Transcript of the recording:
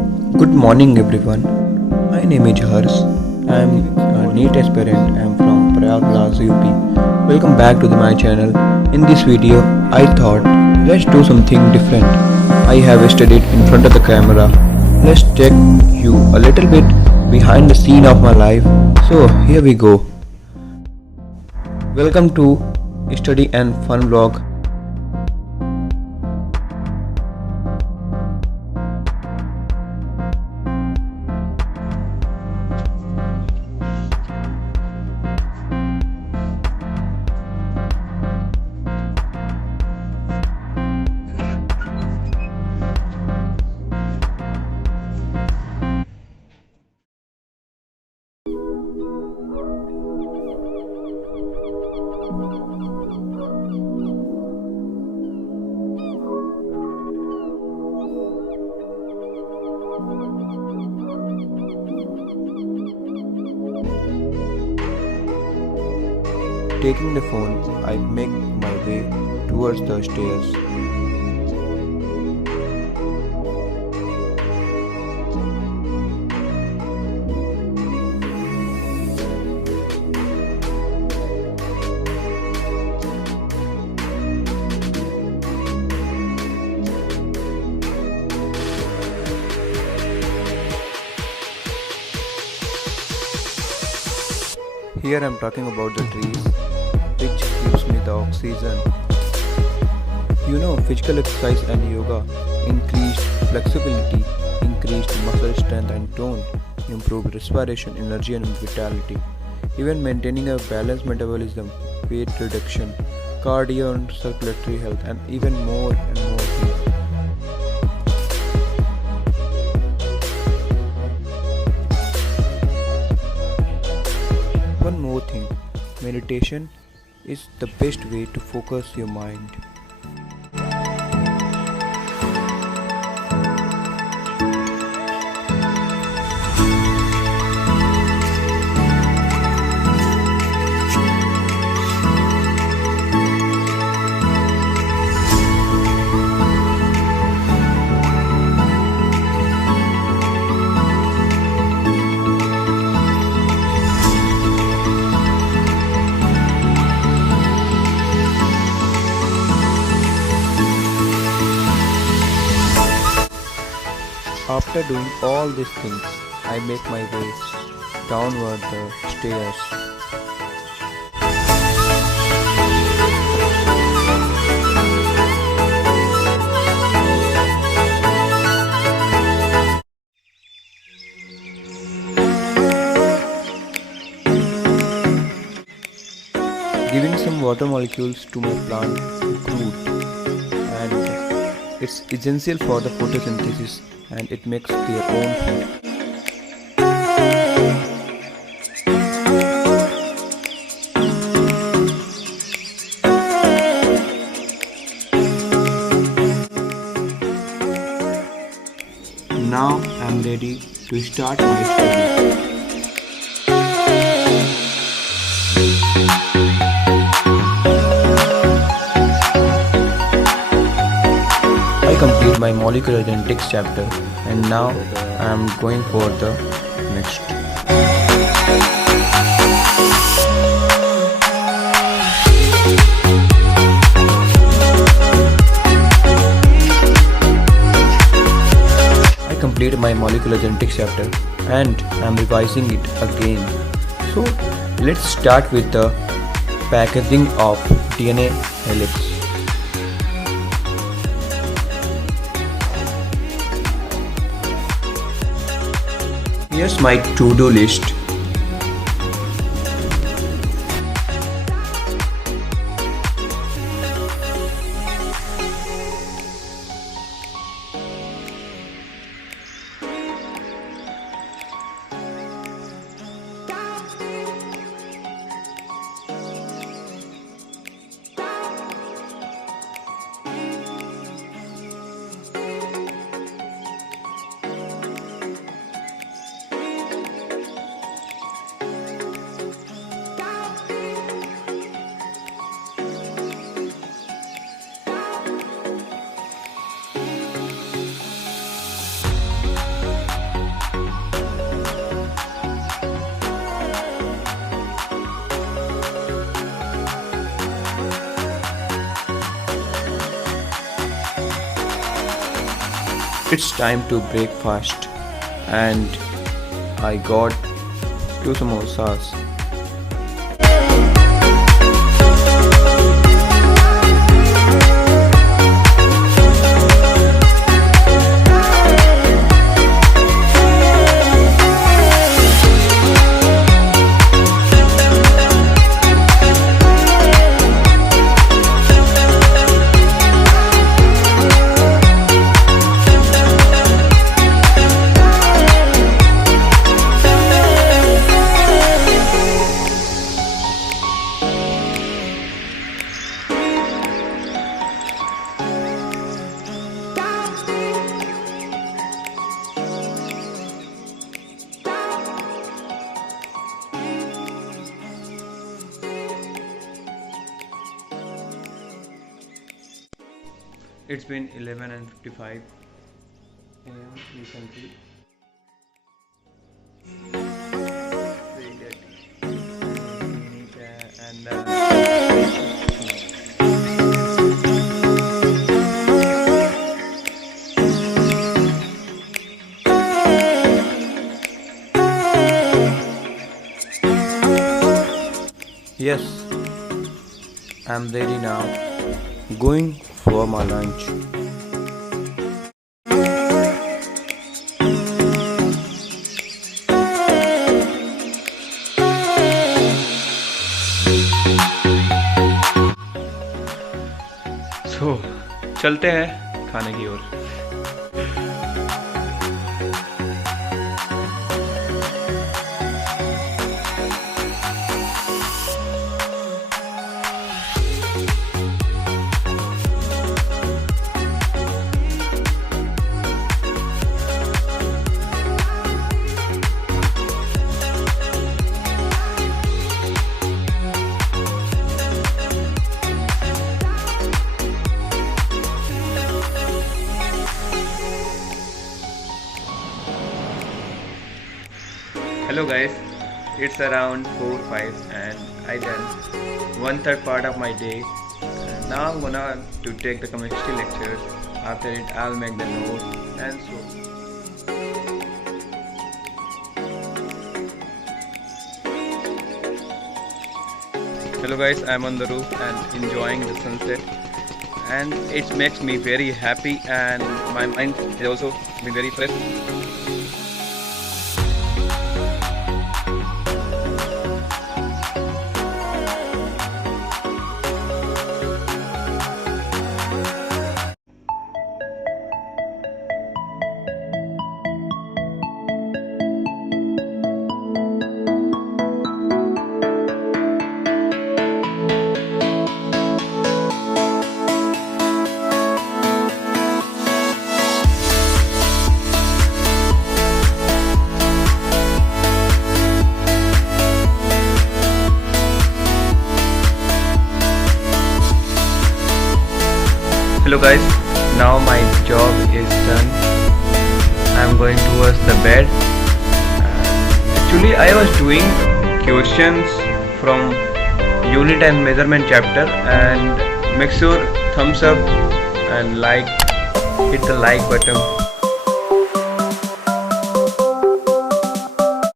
Good morning, everyone. My name is Hers. I am a Neet aspirant. I am from Prayagraj, UP. Welcome back to my channel. In this video, I thought let's do something different. I have studied in front of the camera. Let's take you a little bit behind the scene of my life. So here we go. Welcome to Study and Fun Vlog. Taking the phone, I make my way towards the stairs. Here I am talking about the trees, which gives me the oxygen. Physical exercise and yoga increased flexibility, increased muscle strength and tone, improved respiration, energy and vitality. Even maintaining a balanced metabolism, weight reduction, cardio and circulatory health, and even more and more things. One more thing, meditation is the best way to focus your mind. After doing all these things, I make my way downward the stairs. Giving some water molecules to my plant grew, and it's essential for the photosynthesis, and it makes their own food. Now I am ready to start my study. I complete my molecular genetics chapter, and now I am going for the next. I completed my molecular genetics chapter and I am revising it again. So let's start with the packaging of DNA helix. Here's my to-do list. It's time to break fast, and I got 2 samosas. It's been 11:55 a.m. recently. Very dirty. And yes, I'm ready now. Going for my lunch. So, चलते हैं खाने की ओर। Hello guys, it's around 4-5 and I done 1/3 part of my day. And now I'm gonna to take the chemistry lectures. After it I'll make the notes and so. Hello guys, I'm on the roof and enjoying the sunset, and it makes me very happy and my mind is also been very fresh. Hello guys, now my job is done. I'm going towards the bed. Actually I was doing questions from unit and measurement chapter, and make sure thumbs up and like, hit the like button.